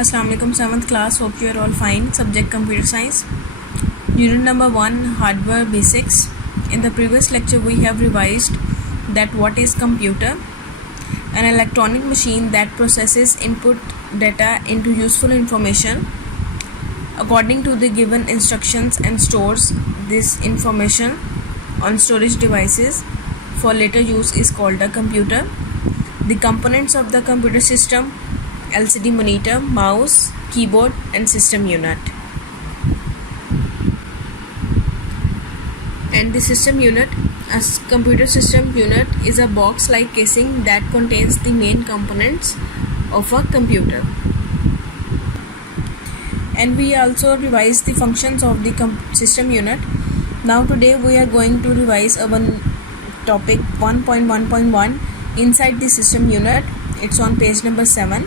Assalamu alaikum, 7th class. Hope you are all fine. Subject Computer Science. Unit number 1, Hardware Basics. In the previous lecture, we have revised that what is computer? An electronic machine that processes input data into useful information according to the given instructions and stores this information on storage devices for later use is called a computer. The components of the computer system: LCD monitor, mouse, keyboard, and system unit. And the system unit, a computer system unit, is a box-like casing that contains the main components of a computer. And we also revised the functions of the system unit. Now today we are going to revise our topic 1.1.1 inside the system unit. It's on page number 7.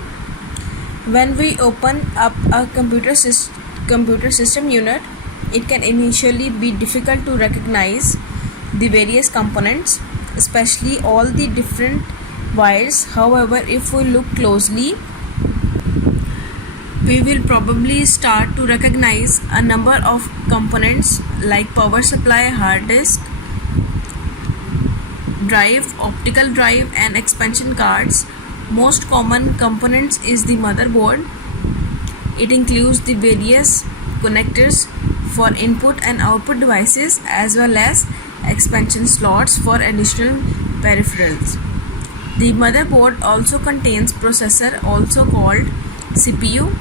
When we open up a computer system unit, it can initially be difficult to recognize the various components, especially all the different wires. However, if we look closely, we will probably start to recognize a number of components like power supply, hard disk, drive, optical drive, and expansion cards. Most common components is the motherboard. It includes the various connectors for input and output devices as well as expansion slots for additional peripherals. The motherboard also contains processor, also called CPU.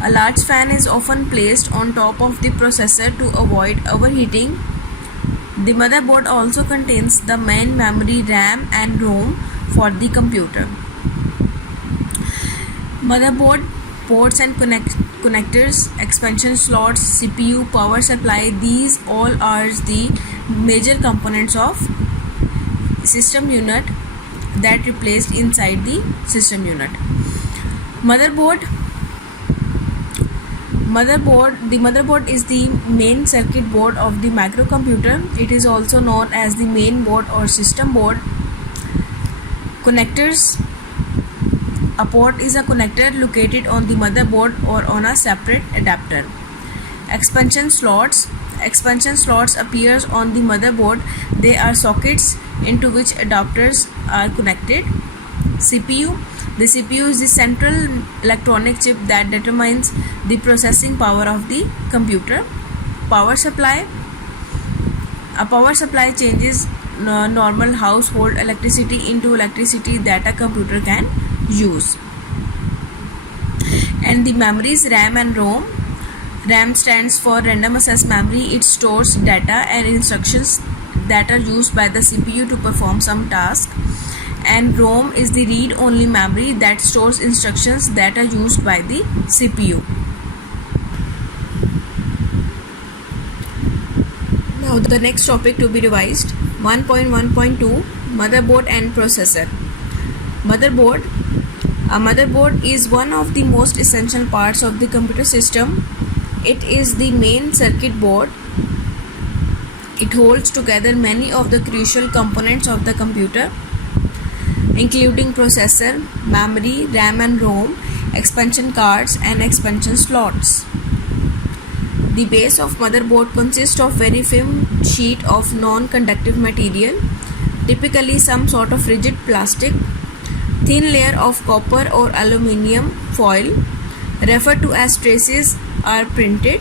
A large fan is often placed on top of the processor to avoid overheating. The motherboard also contains the main memory, RAM, and ROM for the computer. Motherboard, ports and connectors, expansion slots, CPU, power supply, these all are the major components of system unit that replaced inside the system unit. The motherboard is the main circuit board of the microcomputer. It is also known as the main board or system board. Connectors: a port is a connector located on the motherboard or on a separate adapter. Expansion slots appears on the motherboard. They are sockets into which adapters are connected. CPU: the CPU is the central electronic chip that determines the processing power of the computer. Power supply: a power supply changes normal household electricity into electricity that a computer can use. And the memories, RAM and ROM. RAM stands for random access memory. It stores data and instructions that are used by the CPU to perform some task. And ROM is the read-only memory that stores instructions that are used by the CPU. Now the next topic to be revised, 1.1.2, motherboard and processor. Motherboard. A motherboard is one of the most essential parts of the computer system. It is the main circuit board. It holds together many of the crucial components of the computer, including processor, memory, RAM and ROM, expansion cards, and expansion slots. The base of motherboard consists of very thin sheet of non-conductive material, typically some sort of rigid plastic. Thin layer of copper or aluminium foil, referred to as traces, are printed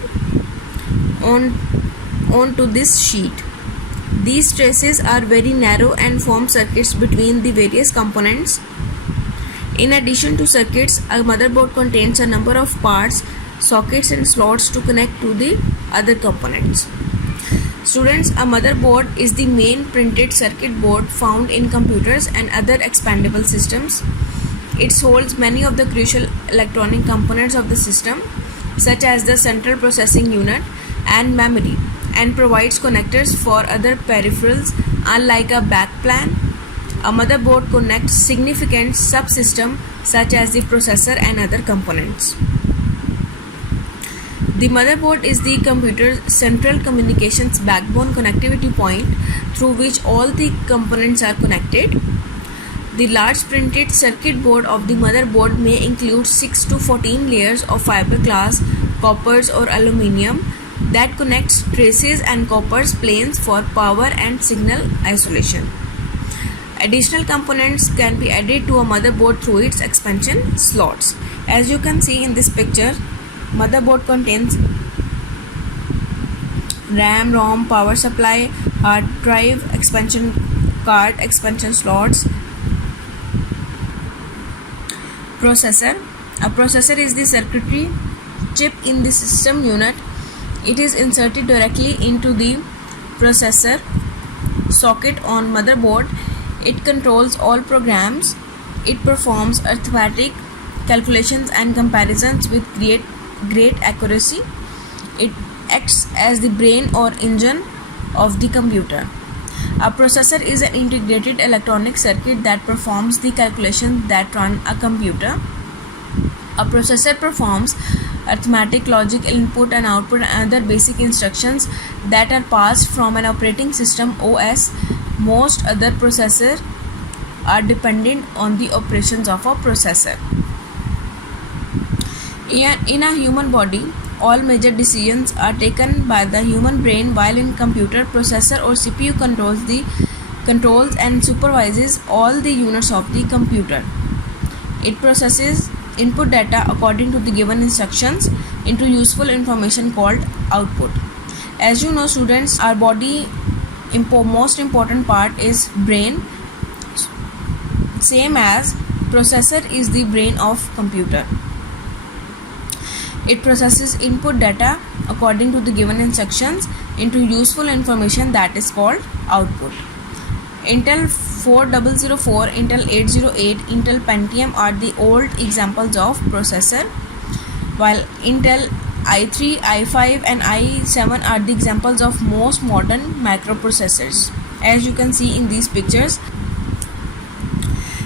onto this sheet. These traces are very narrow and form circuits between the various components. In addition to circuits, a motherboard contains a number of parts, sockets and slots to connect to the other components. Students, a motherboard is the main printed circuit board found in computers and other expandable systems. It holds many of the crucial electronic components of the system, such as the central processing unit and memory, and provides connectors for other peripherals. Unlike a backplane, a motherboard connects significant subsystems such as the processor and other components. The motherboard is the computer's central communications backbone connectivity point through which all the components are connected. The large printed circuit board of the motherboard may include 6 to 14 layers of fiberglass, coppers or aluminium that connects traces and coppers planes for power and signal isolation. Additional components can be added to a motherboard through its expansion slots. As you can see in this picture, motherboard contains RAM, ROM, power supply, hard drive, expansion card, expansion slots. Processor. A processor is the circuitry chip in the system unit. It is inserted directly into the processor socket on motherboard. It controls all programs. It performs arithmetic calculations and comparisons with great accuracy. It acts as the brain or engine of the computer. A processor is an integrated electronic circuit that performs the calculations that run a computer. A processor performs arithmetic, logic, input and output and other basic instructions that are passed from an operating system OS. Most other processors are dependent on the operations of a processor. In a human body, all major decisions are taken by the human brain, while in computer, processor or CPU controls and supervises all the units of the computer. It processes input data according to the given instructions into useful information called output. As you know, students, our body most important part is brain, same as processor is the brain of computer. It processes input data according to the given instructions into useful information that is called output. Intel 4004, Intel 808, Intel Pentium are the old examples of processor, while Intel i3, i5 and i7 are the examples of most modern microprocessors, as you can see in these pictures.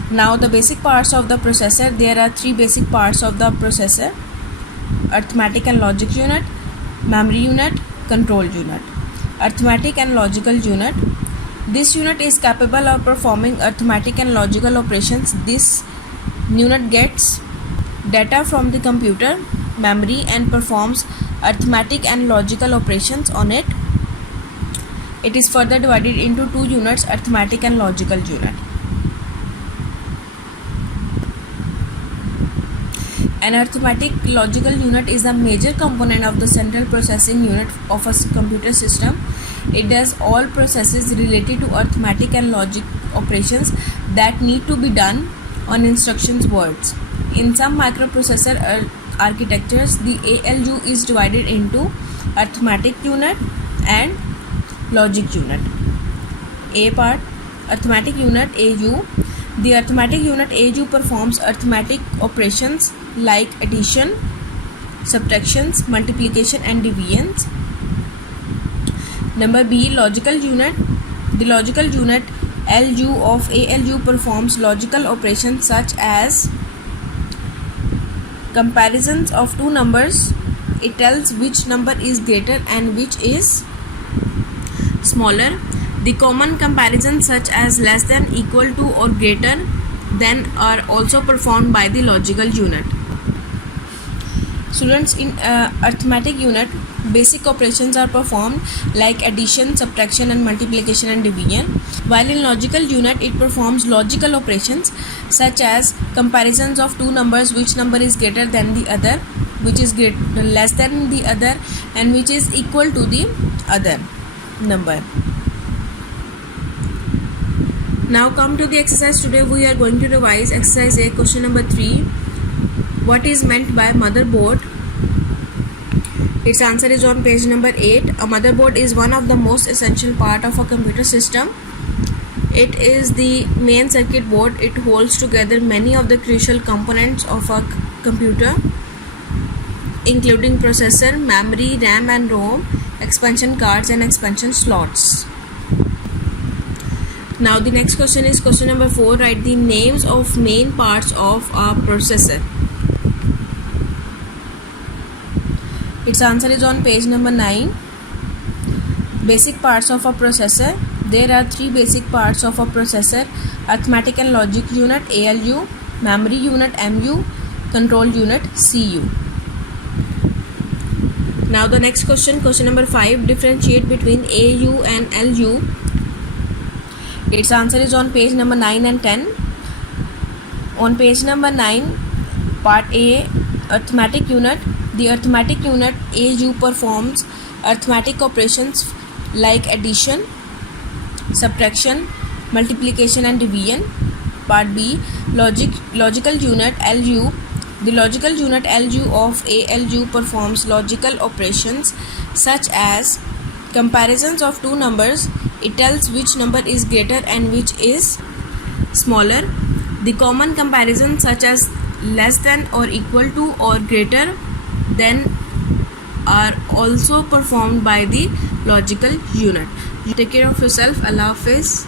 Now the basic parts of the processor. There are three basic parts of the processor: arithmetic and logic unit, memory unit, control unit. Arithmetic and logical unit. This unit is capable of performing arithmetic and logical operations. This unit gets data from the computer memory and performs arithmetic and logical operations on it. It is further divided into two units, arithmetic and logical unit. An arithmetic logical unit is a major component of the central processing unit of a computer system. It does all processes related to arithmetic and logic operations that need to be done on instructions words. In some microprocessor architectures, the ALU is divided into arithmetic unit and logic unit. A part, arithmetic unit AU. The arithmetic unit AU performs arithmetic operations like addition, subtractions, multiplication and division. Number B, logical unit. The logical unit LU of ALU performs logical operations such as comparisons of two numbers. It tells which number is greater and which is smaller. The common comparisons such as less than, equal to or greater than are also performed by the logical unit. Students, in arithmetic unit, basic operations are performed like addition, subtraction and multiplication and division, while in logical unit it performs logical operations such as comparisons of two numbers, which number is greater than the other, which is less than the other and which is equal to the other number. Now come to the exercise. Today we are going to revise exercise A, question number 3. What is meant by motherboard? Its answer is on page number 8. A motherboard is one of the most essential part of a computer system. It is the main circuit board. It holds together many of the crucial components of a computer, including processor, memory, RAM and ROM, expansion cards and expansion slots. Now the next question is question number 4. Write the names of main parts of a processor. Its answer is on page number 9. Basic parts of a processor. There are three basic parts of a processor: arithmetic and logic unit ALU, memory unit MU, control unit CU. Now the next question number 5, differentiate between AU and LU. Its answer is on page number 9 and 10. On page number 9, part A, arithmetic unit. The arithmetic unit AU performs arithmetic operations like addition, subtraction, multiplication and division. Part B, logical unit LU. The logical unit LU of ALU performs logical operations such as comparisons of two numbers. It tells which number is greater and which is smaller. The common comparisons such as less than or equal to or greater than are also performed by the logical unit. You take care of yourself. Allah Hafiz.